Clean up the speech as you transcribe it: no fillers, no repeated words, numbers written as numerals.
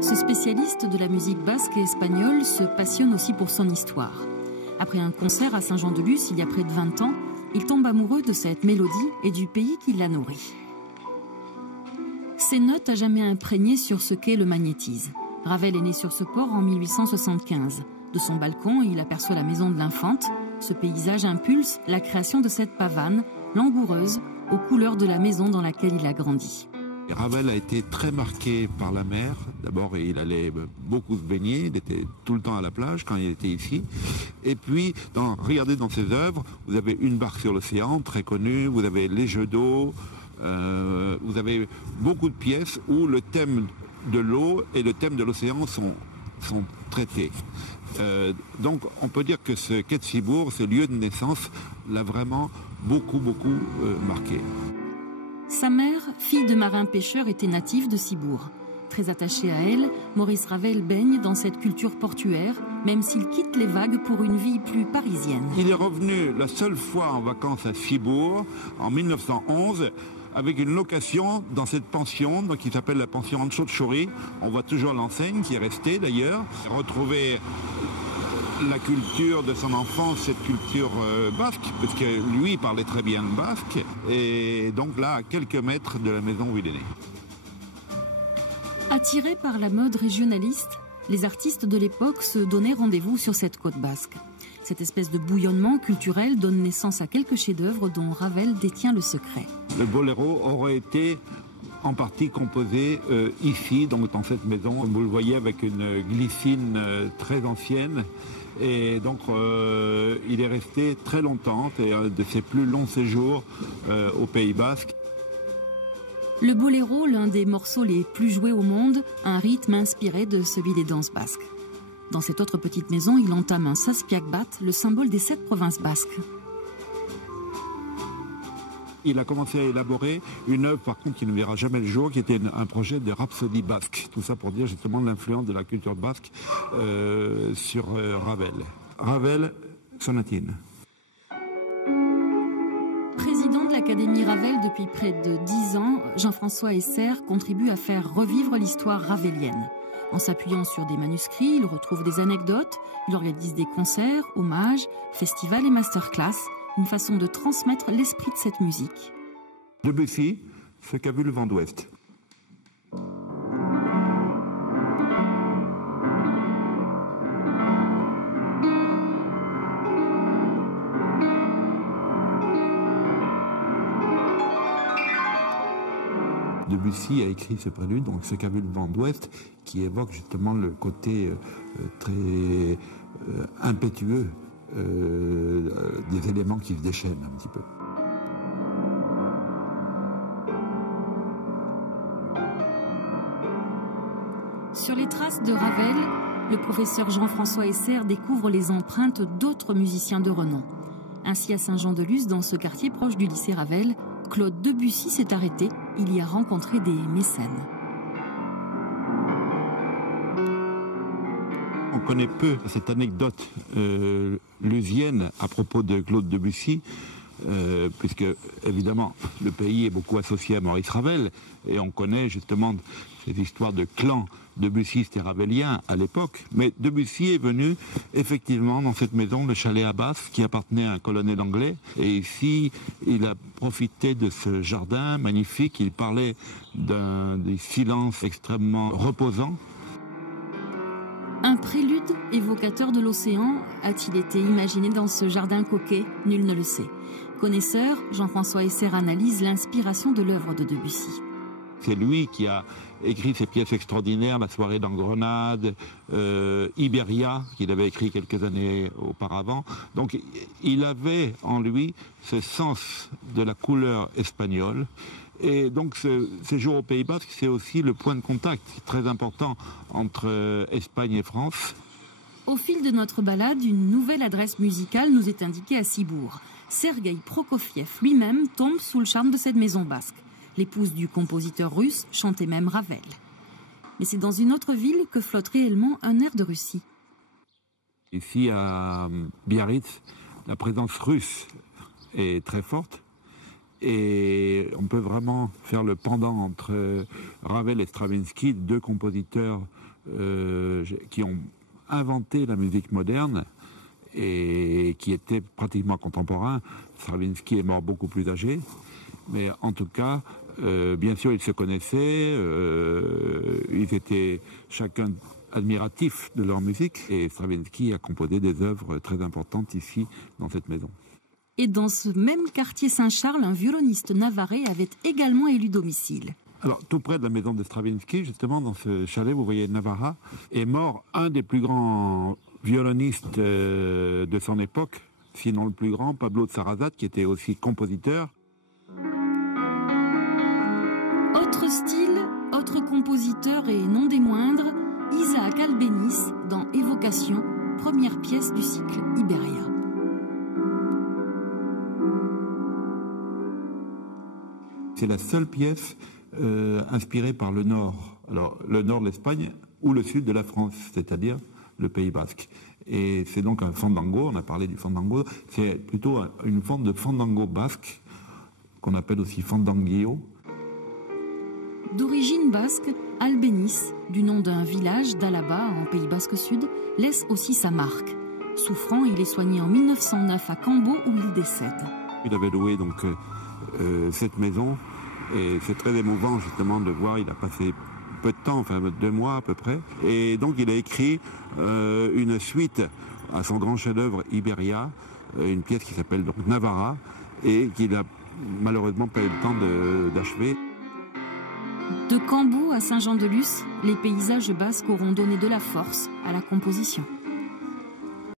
Ce spécialiste de la musique basque et espagnole se passionne aussi pour son histoire. Après un concert à Saint-Jean-de-Luz il y a près de 20 ans, il tombe amoureux de cette mélodie et du pays qui la nourrit. Ses notes à jamais imprégnées sur ce qu'est le magnétisme. Ravel est né sur ce port en 1875. De son balcon, il aperçoit la maison de l'Infante. Ce paysage impulse la création de cette pavane, langoureuse, aux couleurs de la maison dans laquelle il a grandi. Ravel a été très marqué par la mer. D'abord, il allait beaucoup se baigner, il était tout le temps à la plage quand il était ici. Et puis, regardez dans ses œuvres, vous avez Une barque sur l'océan, très connue, vous avez Les jeux d'eau, vous avez beaucoup de pièces où le thème de l'eau et le thème de l'océan sont traités. Donc, on peut dire que ce quai de Cibourg, ce lieu de naissance, l'a vraiment beaucoup marqué. Sa mère, fille de marin-pêcheur, était native de Cibourg. Très attaché à elle, Maurice Ravel baigne dans cette culture portuaire, même s'il quitte les vagues pour une vie plus parisienne. Il est revenu la seule fois en vacances à Cibourg, en 1911, avec une location dans cette pension, donc qui s'appelle la pension Ancho de Chori. On voit toujours l'enseigne qui est restée d'ailleurs. Retrouver la culture de son enfance, cette culture basque, parce que lui parlait très bien le basque, et donc là, à quelques mètres de la maison où il est né. Attirés par la mode régionaliste, les artistes de l'époque se donnaient rendez-vous sur cette côte basque. Cette espèce de bouillonnement culturel donne naissance à quelques chefs-d'œuvre dont Ravel détient le secret. Le boléro aurait été en partie composé ici, donc dans cette maison. Vous le voyez avec une glycine très ancienne. Et donc, il est resté très longtemps, c'est un de ses plus longs séjours au Pays Basque. Le boléro, l'un des morceaux les plus joués au monde, un rythme inspiré de celui des danses basques. Dans cette autre petite maison, il entame un saspiac-bat, le symbole des 7 provinces basques. Il a commencé à élaborer une œuvre, par contre, qui ne verra jamais le jour, qui était un projet de rhapsodie basque. Tout ça pour dire justement l'influence de la culture basque sur Ravel. Ravel, sonatine. Président de l'Académie Ravel depuis près de 10 ans, Jean-François Esser contribue à faire revivre l'histoire ravelienne. En s'appuyant sur des manuscrits, il retrouve des anecdotes, il organise des concerts, hommages, festivals et masterclass, une façon de transmettre l'esprit de cette musique. Debussy, ce qu'a vu le vent d'ouest. Debussy a écrit ce prélude, donc ce qu'a vu le vent d'ouest, qui évoque justement le côté très impétueux des éléments qui se déchaînent un petit peu. Sur les traces de Ravel, le professeur Jean-François Esser découvre les empreintes d'autres musiciens de renom. Ainsi, à Saint-Jean-de-Luz, dans ce quartier proche du lycée Ravel, Claude Debussy s'est arrêté. Il y a rencontré des mécènes. On connaît peu cette anecdote lusienne à propos de Claude Debussy, puisque évidemment le pays est beaucoup associé à Maurice Ravel, et on connaît justement ces histoires de clans debussystes et raveliens à l'époque. Mais Debussy est venu effectivement dans cette maison, le chalet à Basse, qui appartenait à un colonel anglais, et ici il a profité de ce jardin magnifique. Il parlait des silences extrêmement reposants. Un prélude évocateur de l'océan a-t-il été imaginé dans ce jardin coquet? Nul ne le sait. Connaisseur, Jean-François Esser analyse l'inspiration de l'œuvre de Debussy. C'est lui qui a écrit ces pièces extraordinaires, La soirée dans Grenade, Iberia, qu'il avait écrit quelques années auparavant. Donc il avait en lui ce sens de la couleur espagnole. Et donc ce séjour au Pays Basque, c'est aussi le point de contact très important entre Espagne et France. Au fil de notre balade, une nouvelle adresse musicale nous est indiquée à Cibourg. Sergueï Prokofiev lui-même tombe sous le charme de cette maison basque. L'épouse du compositeur russe chantait même Ravel. Mais c'est dans une autre ville que flotte réellement un air de Russie. Ici à Biarritz, la présence russe est très forte. Et on peut vraiment faire le pendant entre Ravel et Stravinsky, deux compositeurs qui ont inventé la musique moderne et qui étaient pratiquement contemporains. Stravinsky est mort beaucoup plus âgé, mais en tout cas, bien sûr, ils se connaissaient, ils étaient chacun admiratifs de leur musique, et Stravinsky a composé des œuvres très importantes ici, dans cette maison. Et dans ce même quartier Saint-Charles, un violoniste navarrais avait également élu domicile. Alors, tout près de la maison de Stravinsky, justement, dans ce chalet, vous voyez Navarra, est mort un des plus grands violonistes de son époque, sinon le plus grand, Pablo de Sarrazat, qui était aussi compositeur. Autre style, autre compositeur et non des moindres, Isaac Albéniz dans Évocation, première pièce du cycle Iberia. C'est la seule pièce inspirée par le nord. Alors, le nord de l'Espagne ou le sud de la France, c'est-à-dire le Pays Basque. Et c'est donc un fandango, on a parlé du fandango, c'est plutôt une forme de fandango basque, qu'on appelle aussi fandanguillo. D'origine basque, Albéniz, du nom d'un village d'Alaba en Pays Basque Sud, laisse aussi sa marque. Souffrant, il est soigné en 1909 à Cambo où il décède. Il avait loué donc cette maison et c'est très émouvant justement de voir, il a passé peu de temps, enfin 2 mois à peu près, et donc il a écrit une suite à son grand chef-d'œuvre Iberia, une pièce qui s'appelle donc Navarra et qu'il a malheureusement pas eu le temps d'achever. De Cambo à Saint-Jean-de-Luz, les paysages basques auront donné de la force à la composition.